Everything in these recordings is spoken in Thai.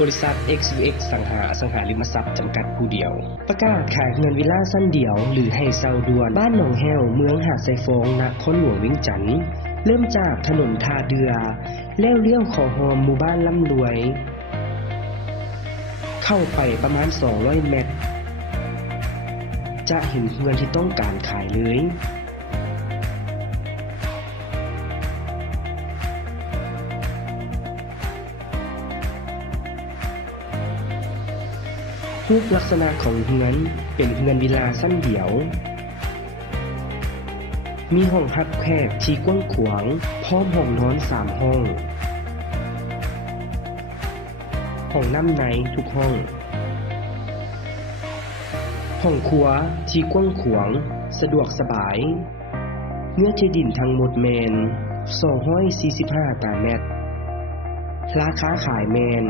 บริษัท XVX อสังหาริมทรัพย์จำกัดผู้เดียวประกาศขายเงินวิลล่าสั้นเดียวหรือให้เซาด่วนบ้านหนองแห้วเมืองหาดไซฟองนครหลวงเวียงจันทน์เริ่มจากถนนท่าเรือแล้วเลี้ยวเข้าหอมหมู่บ้านร่ำรวยเข้าไปประมาณ200 เมตรจะเห็นเงินที่ต้องการขายเลยรูปลักษณะของเฮือนเป็นเฮือนวิลล่าสั้นเดี่ยวมีห้องพักแขกที่กว้างขวางพร้อมห้องนอน3 ห้องห้องน้ำในทุกห้องห้องครัวที่กว้างขวางสะดวกสบายเนื้อที่ดินทั้งหมดแมน245 ตารางเมตรราคาขายแมน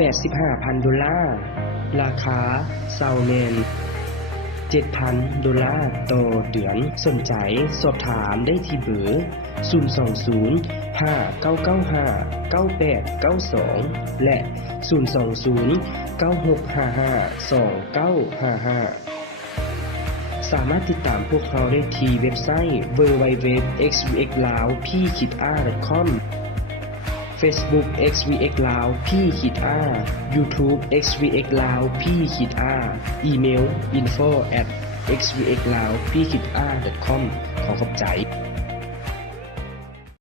$85,000 ราคาเซาแมน$7,000 ต่อเดือนสนใจสอบถามได้ที่เบอร์020-5995-9892 และ020-9655-2955 สามารถติดตามพวกเราได้ที่เว็บไซต์ www.xvxlao.com Facebook XVX Lao YouTube XVX Lao อีเมล info@xvxlao.com ขอขอบใจ